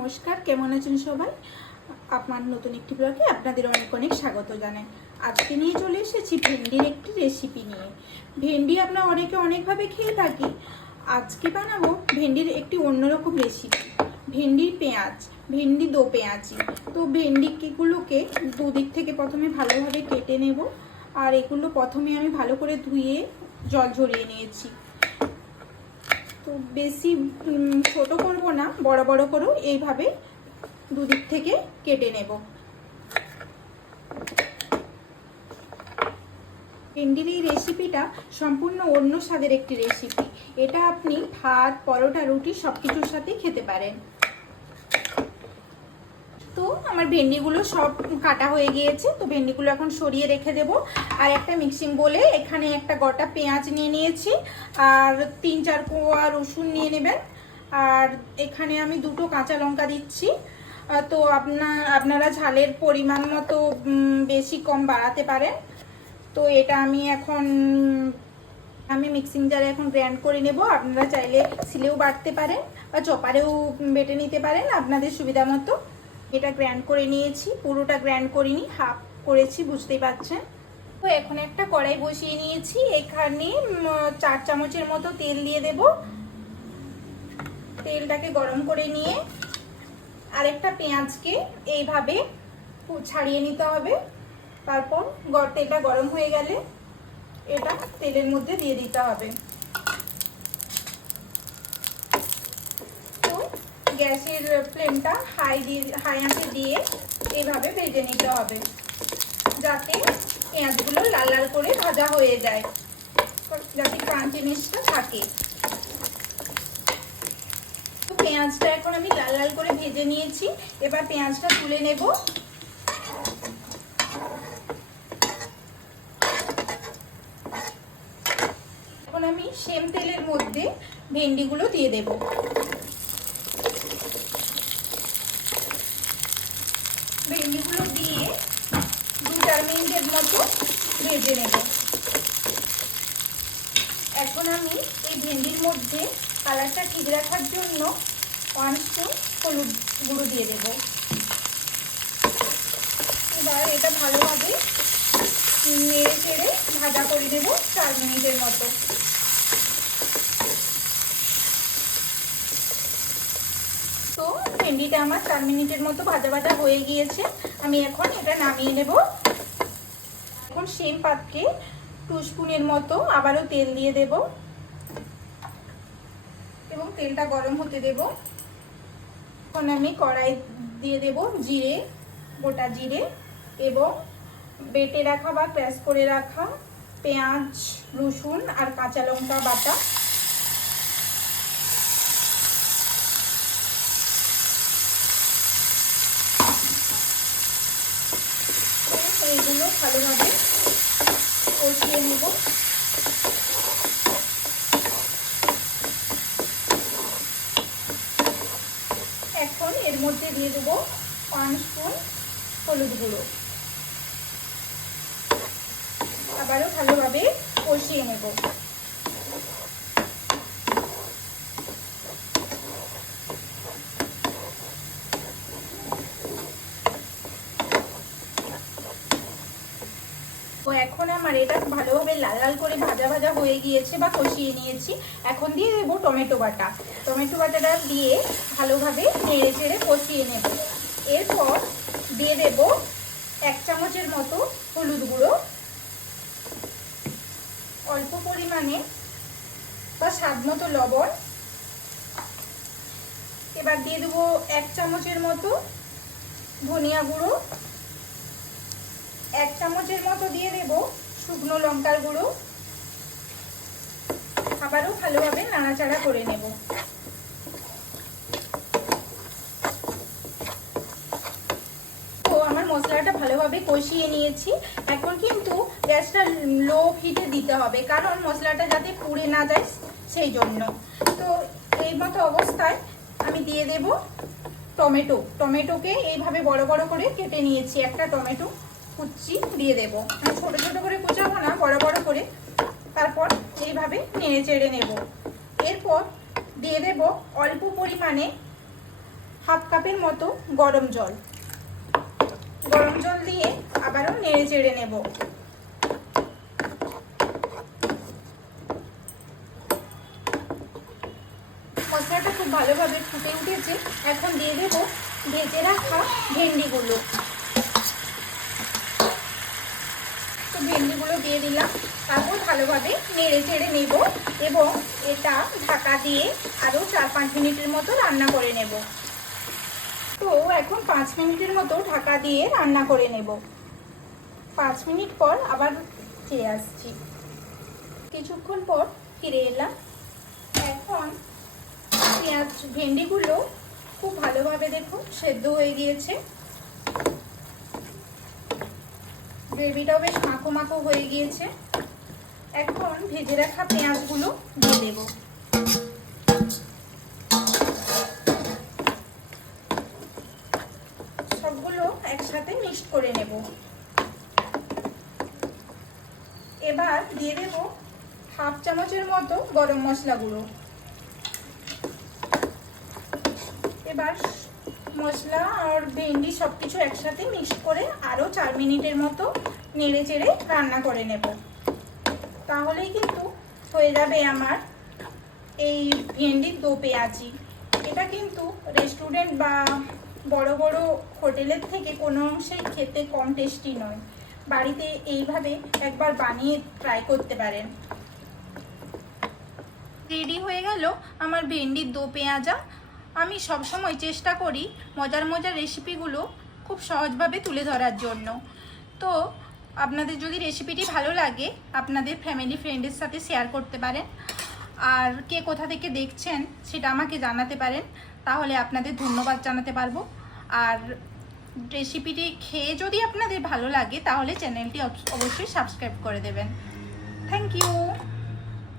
নমস্কার, কেমন আছেন সবাই? আপনার নতুন একটি ব্লগে আপনাদের অনেক অনেক স্বাগত জানাই। আজকে নিয়ে চলে এসেছি ভেন্ডির একটি রেসিপি নিয়ে। ভেন্ডি আমরা অনেকে অনেকভাবে খেয়ে থাকি। আজকে বানাবো ভেন্ডির একটি অন্যরকম রেসিপি। ভেন্ডির পেঁয়াজ, ভেন্ডি দো পেঁয়াজি। তো ভেন্ডিগুলোকে দুদিক থেকে প্রথমে ভালোভাবে কেটে নেব। আর এগুলো প্রথমে আমি ভালো করে ধুয়ে জল ঝরিয়ে নিয়েছি। তো বেশি ছোট করব না, বড় বড় করেও এইভাবে দুদিক থেকে কেটে নেব। ভেন্ডির এই রেসিপিটা সম্পূর্ণ অন্য স্বাদের একটি রেসিপি। এটা আপনি ভাত, পরোটা, রুটি সব কিছুর সাথেই খেতে পারেন। তো আমার ভেন্ডিগুলো সব কাটা হয়ে গিয়েছে। তো ভেন্ডিগুলো এখন সরিয়ে রেখে দেব। আর একটা মিক্সিং বোলে এখানে একটা গোটা পেঁয়াজ নিয়ে নিয়েছি, আর 3-4 কোয়া রসুন নিয়ে নেবেন। আর এখানে আমি 2টো কাঁচা লঙ্কা দিচ্ছি। তো আপনারা ঝালের পরিমাণ মতো বেশি কম বাড়াতে পারেন। তো এটা আমি মিক্সিং জারে এখন গ্রাইন্ড করে নেব। আপনারা চাইলে শিলেও বাটতে পারেন বা চপারেও বেটে নিতে পারেন, আপনাদের সুবিধা মতো। এটা গ্রাইন্ড করে নিয়েছি, পুরোটা গ্রাইন্ড করিনি, হাফ করেছি, বুঝতেই পারছেন। তো এখন একটা কড়াই বসিয়ে নিয়েছি। এখানে 4 চামচের মতো তেল দিয়ে দেব। তেলটাকে গরম করে নিয়ে আরেকটা পেঁয়াজকে এইভাবে ছাড়িয়ে নিতে হবে। তারপর তেলটা গরম হয়ে গেলে এটা তেলের মধ্যে দিয়ে দিতে হবে। তো গ্যাসের ফ্লেমটা হাই আঁচে দিয়ে এইভাবে ভেজে নিতে হবে, যাতে পেঁয়াজগুলো লাল লাল করে ভাজা হয়ে যায়, যাতে ক্রাঞ্চিনেসটা থাকে। তো পেঁয়াজটা এখন আমি লাল লাল করে ভেজে নিয়েছি। এবার পেঁয়াজটা তুলে নেব। এখন আমি সেম তেলের মধ্যে ভেন্ডিগুলো দিয়ে দেব। ভেন্ডিগুলো দিয়ে 2-4 মিনিটের মতো ভেজে নেব। এখন আমি এই ভেন্ডির মধ্যে কালারটা ঠিক রাখার জন্য 1 স্পুন হলুদ গুঁড়ো দিয়ে দেব। এবার এটা ভালোভাবে নেড়ে চেড়ে ভাজা করে দেব 4 মিনিটের মতো। তো ভেন্ডিটা আমার 4 মিনিটের মতো ভাজা হয়ে গিয়েছে। আমি এখন এটা নামিয়ে নেব। এখন সেম পাত্রে 2 স্পুনের মতো আবারও তেল দিয়ে দেব এবং তেলটা গরম হতে দেব। এখন আমি কড়াই দিয়ে দেব জিরে, গোটা জিরে এবং বেটে রাখা বা ক্র্যাশ করে রাখা পেঁয়াজ, রসুন আর কাঁচা লঙ্কা বাটা। এগুলো ভালোভাবে কষিয়ে নেব। এখন এর মধ্যে দিয়ে দেবো 1 স্পুন হলুদ গুঁড়ো। আবারও ভালোভাবে কষিয়ে নেব। তো এখন আমার এটা ভালোভাবে লাল লাল করে ভাজা হয়ে গিয়েছে বা কষিয়ে নিয়েছি। এখন দিয়ে দেবো টমেটো বাটা। টমেটো বাটাটা দিয়ে ভালোভাবে নেড়ে চেড়ে কষিয়ে নেব। এরপর দিয়ে দেব 1 চামচের মতো হলুদ গুঁড়ো, অল্প পরিমাণে বা স্বাদ মতো লবণ। এবার দিয়ে দেবো 1 চামচের মতো ধনিয়া গুঁড়ো, 1 চামচের মতো দিয়ে দেব শুকনো লঙ্কার গুঁড়ো। আবারও ভালোভাবে নাড়াচাড়া করে নেব। তো আমার মশলাটা ভালোভাবে কষিয়ে নিয়েছি। এখন কিন্তু গ্যাসটা লো হিটে দিতে হবে, কারণ মশলাটা যাতে পুড়ে না যায় সেই জন্য। তো এই মতো অবস্থায় আমি দিয়ে দেব টমেটোকে এইভাবে বড় বড় করে কেটে নিয়েছি। একটা টমেটো কুচি দিয়ে দেব, ছোট ছোট করে কুচাবো না, বড় বড় করে। তারপর এইভাবে নেড়ে চেড়ে নেব। এরপর দিয়ে দেব অল্প পরিমাণে হাফ কাপের মতো গরম জল দিয়ে আবারও নেড়ে চেড়ে নেব। মশলাটা খুব ভালোভাবে ফুটে উঠেছে। এখন দিয়ে দেব ভেজে রাখা ভেন্ডিগুলো। তো ভেন্ডিগুলো দিয়ে দিলাম, তারপর ভালোভাবে নেড়ে চেড়ে নেব এবং এটা ঢাকা দিয়ে আরও 4-5 মিনিটের মতো রান্না করে নেব। তো এখন 5 মিনিটের মতো ঢাকা দিয়ে রান্না করে নেব। 5 মিনিট পর আবার ফিরে আসছি। কিছুক্ষণ পর ফিরে এলাম। এখন পেঁয়াজ ভেন্ডিগুলো খুব ভালোভাবে দেখুন সেদ্ধ হয়ে গিয়েছে। গ্রেভিটাও বেশ মাখো মাখো হয়ে গিয়েছে। এখন ভেজে রাখা পেঁয়াজগুলো দিয়ে দেব। সবগুলো একসাথে মিক্সড করে নেব। এবার দিয়ে দেব হাফ চামচের মতো গরম মশলা গুঁড়ো। এবার মশলা আর ভেন্ডি সবকিছু একসাথে মিক্স করে আরও 4 মিনিটের মতো নেড়ে চেড়ে রান্না করে নেব। তাহলেই কিন্তু হয়ে যাবে আমার এই ভেন্ডির দো পেঁয়াজি। এটা কিন্তু রেস্টুরেন্ট বা বড় বড় হোটেলের থেকে কোনো অংশেই খেতে কম টেস্টি নয়। বাড়িতে এইভাবে একবার বানিয়ে ট্রাই করতে পারেন। রেডি হয়ে গেল আমার ভেন্ডির দো পেঁয়াজা। আমি সবসময় চেষ্টা করি মজার মজার রেসিপিগুলো খুব সহজভাবে তুলে ধরার জন্য। তো আপনাদের যদি রেসিপিটি ভালো লাগে আপনাদের ফ্যামিলি ফ্রেন্ডের সাথে শেয়ার করতে পারেন। আর কে কোথা থেকে দেখছেন সেটা আমাকে জানাতে পারেন, তাহলে আপনাদের ধন্যবাদ জানাতে পারবো। আর রেসিপিটি খেয়ে যদি আপনাদের ভালো লাগে তাহলে চ্যানেলটি অবশ্যই সাবস্ক্রাইব করে দেবেন। Thank you.